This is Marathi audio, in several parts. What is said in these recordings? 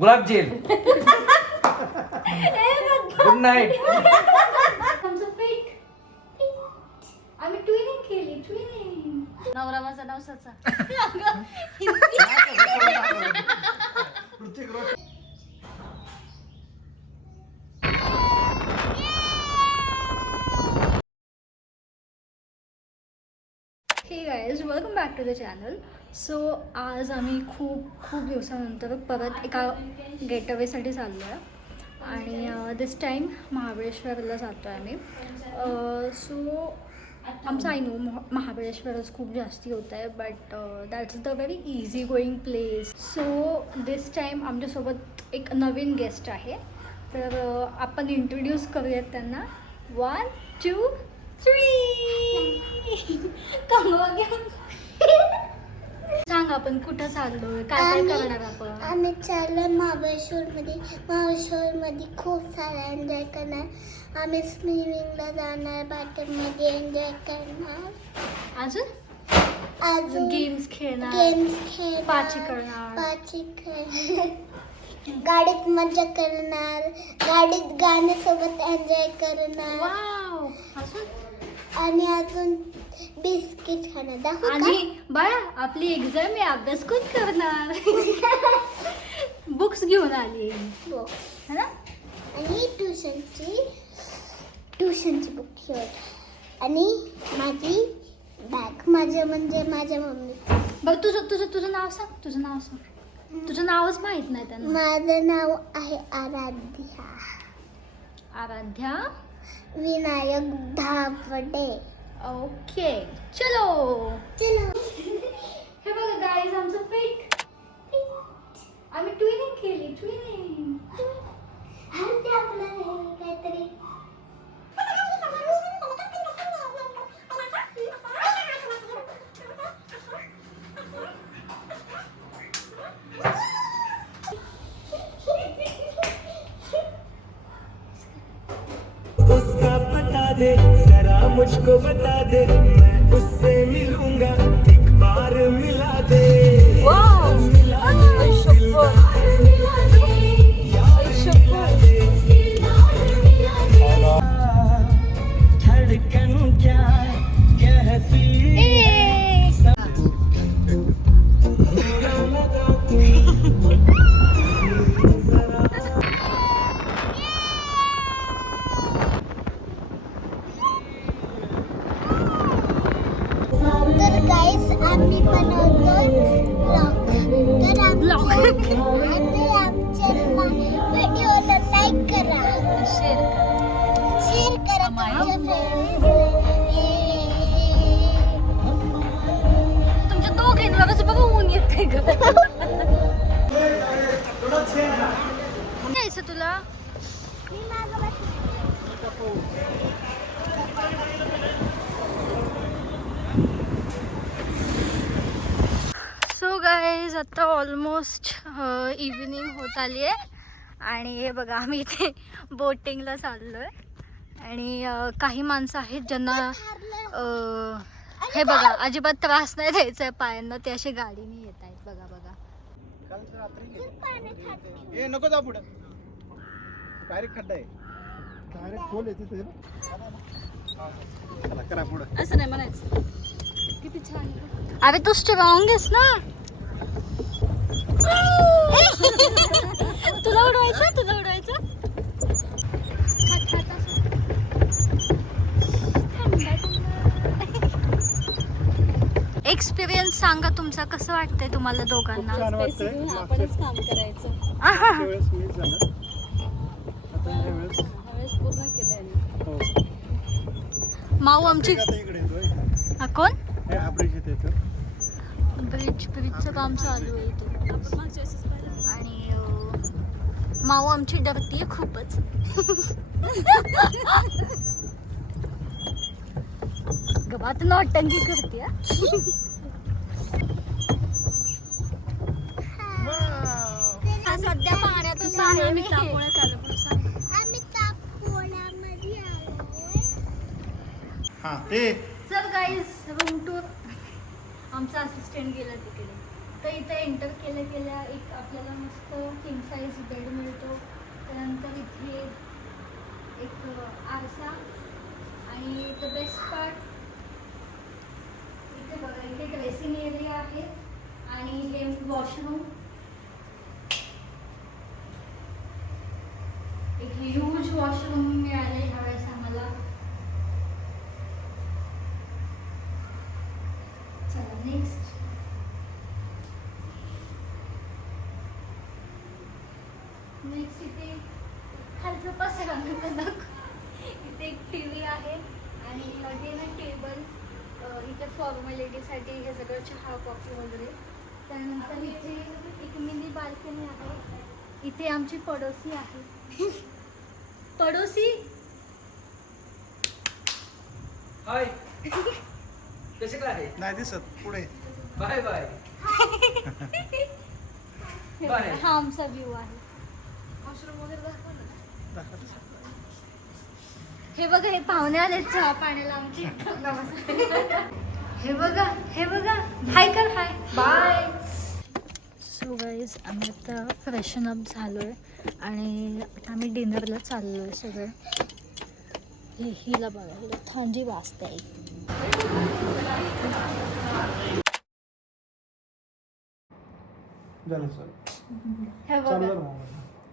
गुलाबजेल. Good night. आमचं फिट. आम्ही ट्विनिंग केली. ट्विनिंग. नवरा माझा नवसाचा. Hey guys, welcome back to the channel. So आज आम्ही खूप दिवसानंतर परत एका गेट अवेसाठी चाललो आहे आणि दिस टाईम महाबळेश्वरला जातो आहे आम्ही. सो आमचं आय नो महाबळेश्वरच खूप जास्ती होत आहे, but that's the very easy going place. So this time आमच्यासोबत एक नवीन गेस्ट आहे, तर आपण इंट्रोड्यूस करूयात त्यांना. 1, 2, 3. सांग आपण कुठं चाललोय, काय करणार आपण? आम्ही चाललो महाबळेश्वरमध्ये खूप सारा एन्जॉय करणार. आम्ही स्विमिंगला जाणार, बाथरूममध्ये एन्जॉय करणार, अजून गेम्स खेळणार, पाची करणार, गाडीत मजा करणार, गाडीत गाण्यासोबत एन्जॉय करणार. वाव. आणि अजून बिस्किट खाणार. दाखवू का? आणि बाळा, आपली एक्झाम आहे, अभ्यास कोण करणार? बुक्स घेऊन आली हो. है ना. आणि ट्युशनची बुक घेऊन, आणि माझी बॅग, माझ्या मम्मी. बरं, तुझं नाव सांग. तुझं नावच माहित नाही त्यांना. माझं नाव आहे आराध्या. आराध्या विनायक धावडे. ओके, चलो. चलो. हे बघा गाईज, आमचं फिट. आम्ही ट्विनिंग केली. ट्विनिंग. काहीतरी उसका पता दे जरा मुझको बता दे, मैं उससे मिलूंगा, एक बार मिला दे. धड़कन क्या कहती तर गाईस, आम्ही बनवतोय ब्लॉग. तर आमच्या व्हिडिओला लाईक करा, शेअर करा तुमच्या दोघींवरच बघा ऊन येते ग. यायचं तुला? सो गाईज, आता ऑलमोस्ट इव्हिनिंग होत आली आहे आणि हे बघा, आम्ही इथे बोटिंगला चाललो आहे आणि काही माणसं आहेत ज्यांना हे बघा अजिबात त्रास नाही द्यायचा आहे पायांना, ते असे गाडीने येत आहेत. बघा ए नको जा पुढे, डायरेक्ट खड्डा आहे, डायरेक्ट खोल येते. करा पुढे. असं नाही म्हणायचं. किती छान. अरे तू स्ट्रॉंग आहेस ना. तुला उडवायचं. एक्सपिरियन्स सांगा तुमचा, कसं वाटतंय तुम्हाला दोघांना? आपणच काम करायचं. पूर्ण केलंय. माऊ आमची कोण? ब्रिजचं काम चालू आहे इथे आणि माऊ आमची डरतीये खूपच. गबात नौटंकी करते. सध्या पाण्यातून आम्ही तापोळ्यामध्ये आलोय. हा ते चल गाईज, रूम टूर. आमचा असिस्टंट गेला तिकडे. तर इथे एंटर केल्या एक आपल्याला मस्त किंग साईज बेड मिळतो. त्यानंतर इथे एक आरसा आणि द बेस्ट पार्ट इथे बघा, इथे ड्रेसिंग एरिया आहे आणि हे वॉशरूम. एक ह्यूज वॉशरूम मिळाले ह्यावेळेस आम्हाला. चला नेक्स्ट. नेक्स्ट इथे खालचं पसरा इथे एक TV आहे आणि अगेन टेबल. इथे फॉर्मॅलिटीसाठी हे सगळं चहा कॉफी वगैरे. त्यानंतर इथे एक मिनी बाल्कनी आहे. इथे आमची पडोसी आहे. पडोसी हाय कसे काय आहे? नाही दिसत पुढे. Bye bye bye. हा आमचा व्ह्यू आहे. वॉशरूम वगैरे दाखव ना. हे बघा, हे पाहुणे आले चहा पाण्याला आमची. हे बघा, हे बघा, हाय कर, हाय बाय. सो गाईज आम्ही आता फ्रेशन अप झालो आहे आणि आता आम्ही डिनरला चाललो आहे सगळं. हे हिला बघा, थंडी वाजते. झालं सर. हे बघा,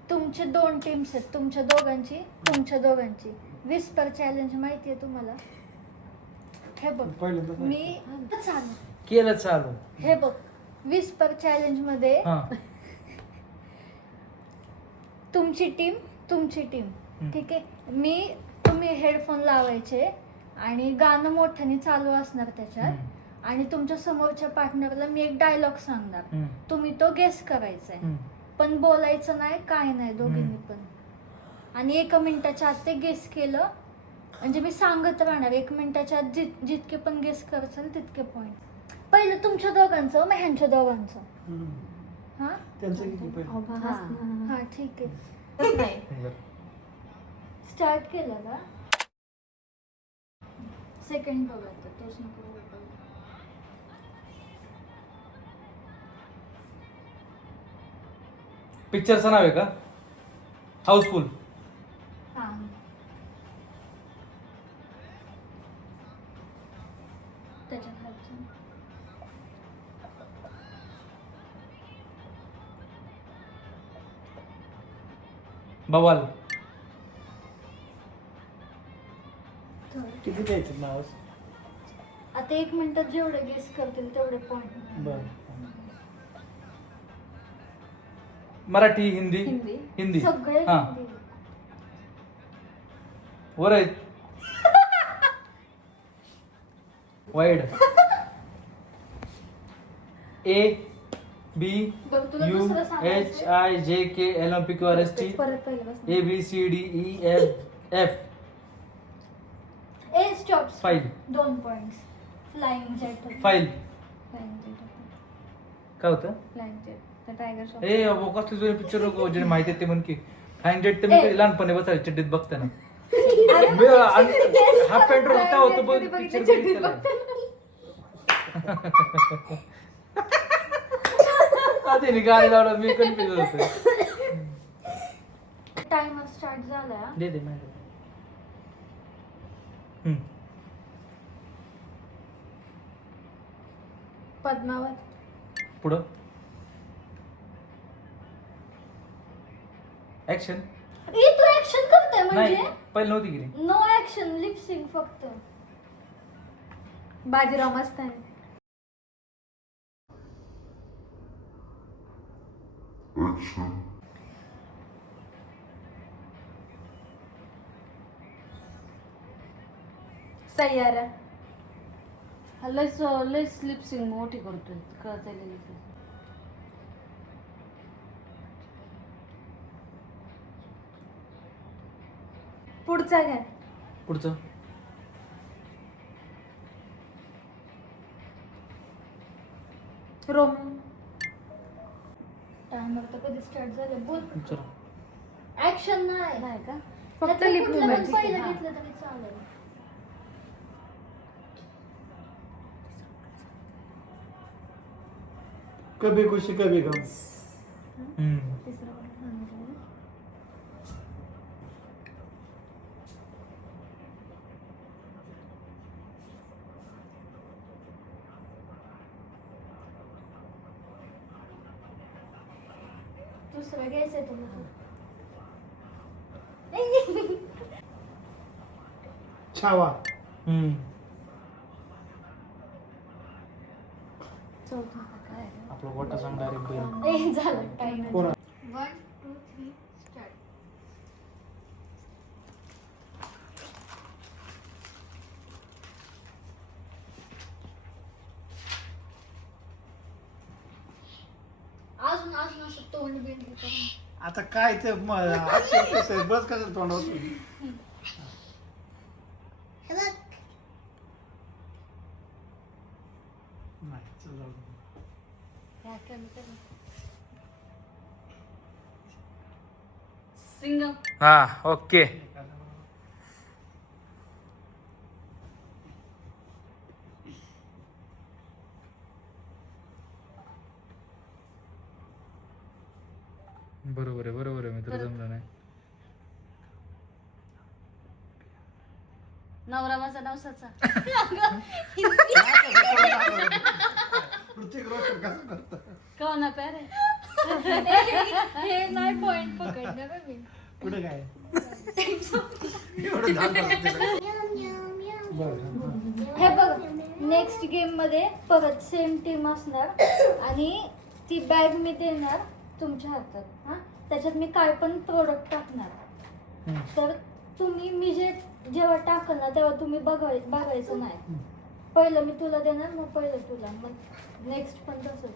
तुमचे 2 टीम्स आहेत, तुमच्या दोघांची. विस्पर चॅलेंज माहिती आहे तुम्हाला? हे बघ, पहिल्यांदा मी चालू केलं चालू. हे बघ, विस्पर चॅलेंज मध्ये हा तुमची टीम ठीक आहे. तुम्ही हेडफोन लावायचे आणि गाणं मोठ्याने चालू असणार त्याच्यात आणि तुमच्या समोरच्या पार्टनरला मी एक डायलॉग सांगणार. तुम्ही तो गेस करायचा आहे, पण बोलायचं नाही, काय नाही दोघींनी पण. आणि 1 मिनिटाच्या आत ते गेस केलं म्हणजे मी सांगत राहणार. 1 मिनिटाच्या आत जितके पण गेस करचाल तितके पॉईंट. पहिलं तुमच्या दोघांचं, मग ह्यांच्या दोघांचं. हा त्यांचं किती पहिलं? हा ठीक आहे. स्टार्ट केलं का? सेकंड बघा, तोच नको बघा. पिक्चरचं नाव आहे का? हाऊसफुल. हा त्याच्या खालचं बवाल. किती द्यायचं नाव? आता 1 मिनिटात जेवढे गेस करतील तेवढे पॉईंट. बरं. मराठी, हिंदी. सगळे हा. हिंदी. वर आहेत. वाईड. A B बघ, तुला U दुसरं H सांगायचंय. I J K L M P Q R S T परत पहिल्यापासून. A B C D E F F. A stop. File. 2 points. Flying jet. File. Flying jet. काय होतं? Flying jet. त्या टायगर शॉप. ए अबो कसले जुने पिक्चर लोक जे माहिती आहे ते म्हण की. फाईन जेट तर मी कधी लहानपणी बसायला चिड्डीत बघताना. हा पेट्रोल होता होतो बघ पिक्चर. आधी गाडी लावला मी कन्फ्युज होतो. टाइमर स्टार्ट झाला. दे माहिती. पद्मावत. पुढं ऍक्शन. ए तू ऍक्शन करतोय नाही म्हणजे? पहिलं नव्हती गेली. नो ऍक्शन, लिप सिंग फक्त. बाजीराव मस्तानी. सय्यारा. लयच लिपसिंग मोठी करतोय कळतंय लगेच. पुढचा घ्या. पुढचं. रोमिओ. टाइमर तर कधी स्टार्ट झालं? बोल. चला. ऍक्शन नाही. नाही का? फक्त फक्त लिप कुठलं पण मुवमेंट. पहिलं घेतलं तरी चालेल. कभी खुशी कभी गम. तिसरं पण सांगितलं. दुसरं घ्यायचंय तुम्हाला. छावा. चौथा. आपला गोटा सांग डायरेक्ट बैल. झालं टाइम. कोण? 1 2 3 स्टार्ट. अजून अजून असं तोंड बिंड करून. आता काय ते अक्षर कसं आहे? बस कसं तोंडावर. हे बघ नाही चल जाऊ दे. सिंगम. हा ओके. बरोबर आहे मी तर जमलं नाही. नवरा माझा नवसाचा. ऋतिक रोशन कसं करतं? कौन प्यारे. हे नाही पॉइंट पकडलं बघ मी. पुढे काय एवढं झालं तिला. बरं. हे बघ नेक्स्ट गेम मध्ये परत सेम टीम असणार आणि ती बॅग मी देणार तुमच्या हातात. हा त्याच्यात मी काय पण प्रोडक्ट टाकणार. तर तुम्ही मी जेव्हा टाकल ना तेव्हा तुम्ही बघायचं नाही. पहिलं मी तुला देणार मग पहिलं तुला मग नेक्स्ट पण तसंच.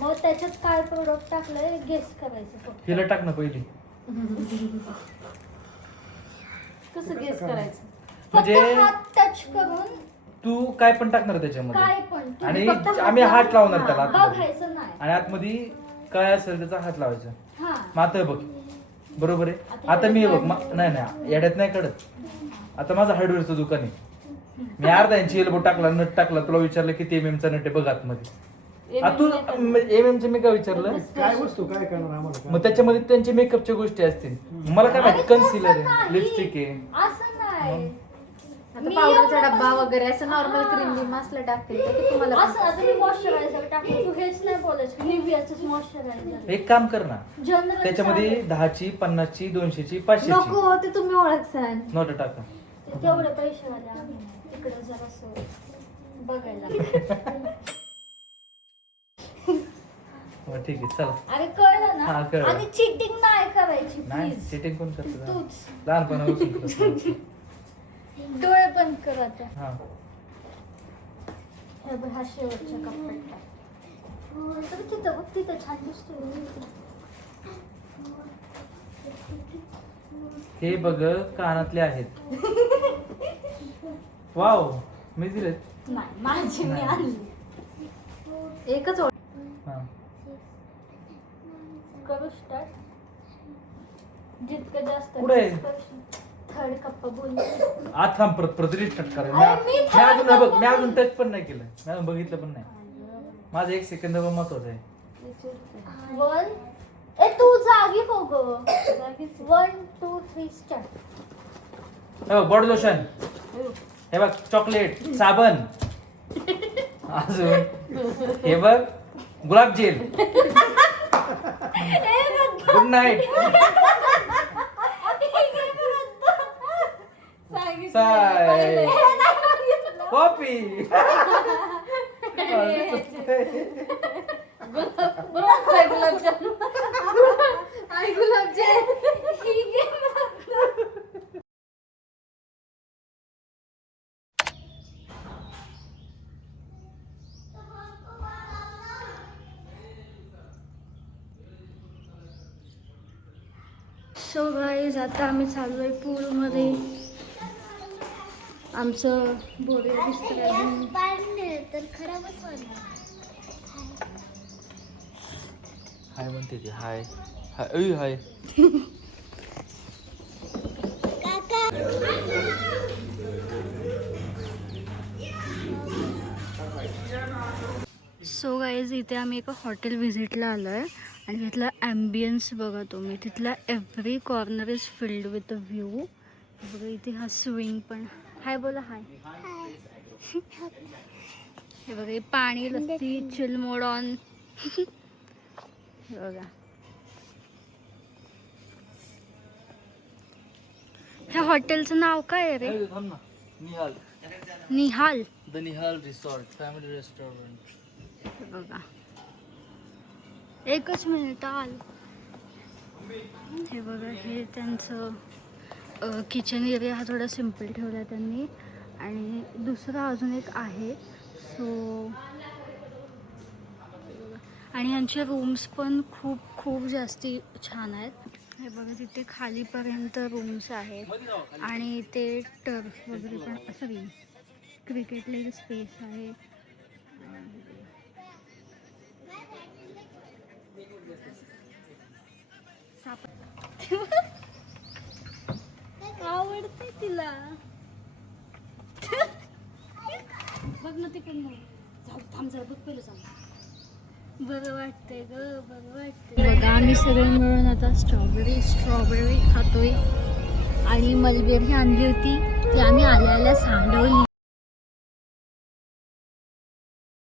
मग त्याच्यात काय प्रोडक्ट टाकलंय गेस करायचं फक्त. तिला टाक ना पहिली. कसं गेस करायचं. फक्त म्हणजे हात टच करून तू काय पण टाकणार त्याच्यामध्ये काय पण आणि तुम्ही फक्त आम्ही हात लावणार त्याला हा, आतमध्ये. बघायचं नाही. आणि आतमध्ये काय असेल त्याचा हात लावायचा. हा मग आता बघ बरोबर आहे. आता मी बघ नाही येड्यात नाही काढत. आता माझं हार्डवेअरचं दुकान आहे. मी अर्धा इंची एल्बो टाकला नट टाकला तुला विचारलं किती एमएम चा नट आहे बघ आतमध्ये. तू एमएम चं मी काय विचारलं काय वस्तू काय करणार आम्हाला? मग त्याच्यामध्ये त्यांची मेकअपच्या गोष्टी असतील. मला काय माहिती अरे कन्सिलर तसं आहे नाही. लिपस्टिक आहे. असं नाही. आता मी पावडरचा एवढं डब्बा पण- वगैरे असं नॉर्मल हा. क्रीम बिम असलं टाकते तर ते तुम्हाला असं आता मी मॉइश्चरायझर टाकलं तू हेच नाही बोलायचं निव्हियाचंच मॉइश्चरायझर एक काम कर ना जनरल त्याच्यामध्ये 10ची 50ची 200ची 500ची नको ते तुम्ही ओळखसान. नोट टाका. तेवढे पैसे वाले आम्ही तिकडे जरासं बघायला. मग ठीक आहे चला. अरे कळलं हा, ना कळलं. आणि चिटिंग नाही करायची नाही प्लीज. चिटिंग कोण करतं तूच लहानपणापासून करतो. डोळे बंद कर आता. हा हे बघ हा शेवटचा कप्पा टाक. तर तिथं बघ तिथं छान दिसतोय. हे बघ कानातले आहेत. वाव मी दिलेत. नाही माझी मी आणली. एकच ओळख. हा करू स्टार्ट. जितकं जास्त पुढे. थर्ड कप्पा बोल. आज थांब परत रिस्टार्ट करेल. अरे मी मी थर्ड अजून बघ कप्पा मी अजून टच पण नाही केलं. मी अजून बघितलं पण नाही. माझं 1 सेकंद महत्वाचं आहे. 1 ए तू जागी हो ग. 1 2 3 स्टार्ट. हे बघ बॉडी लोशन. हे बघ चॉकलेट साबण. अजून हे बघ गुलाबजेल. Good night. साय कॉफी. गुलाबजाम. आई गुलाबजाम. सो गाईज आता आम्ही चाललो आहे पूलमध्ये. आमचं बोरिया बिस्तर आहे. पाणी तर खराबच होणार. हाय म्हणते ती हाय हाय हाय. काका सो गाईज इथे आम्ही एका हॉटेल व्हिजिटला आलो आहे आणि तिथला ॲम्बियन्स बघा तुम्ही. तिथला every corner is filled with a view. बघा इथे हा स्विंग पण. हाय बोला हाय. हे बघा हे पाणी लस्सी चिल मोड ऑन. हे बघा ह्या हॉटेलचं नाव काय आहे रे? Nihal. Nihal. The Nihal resort family restaurant. हे बघा एकच मिनिट आल. हे बघा हे त्यांचं किचन एरिया हा थोडा सिम्पल ठेवला त्यांनी. आणि दुसरा अजून एक आहे. सो आणि ह्यांचे रूम्स पण खूप खूप जास्ती छान आहेत. हे बघा तिथे खालीपर्यंत रूम्स आहेत आणि ते टर्फ वगैरे पण सॉरी क्रिकेटला स्पेस आहे. आवडते तिला. बघ ना ती पण थांब जरा बघ पहिलं सांग. बरं वाटतंय ग बरं वाटतंय. बघा आम्ही सगळे मिळून आता स्ट्रॉबेरी खातोय आणि मलबेरी आणली होती ती आम्ही आल्याला सांडवली.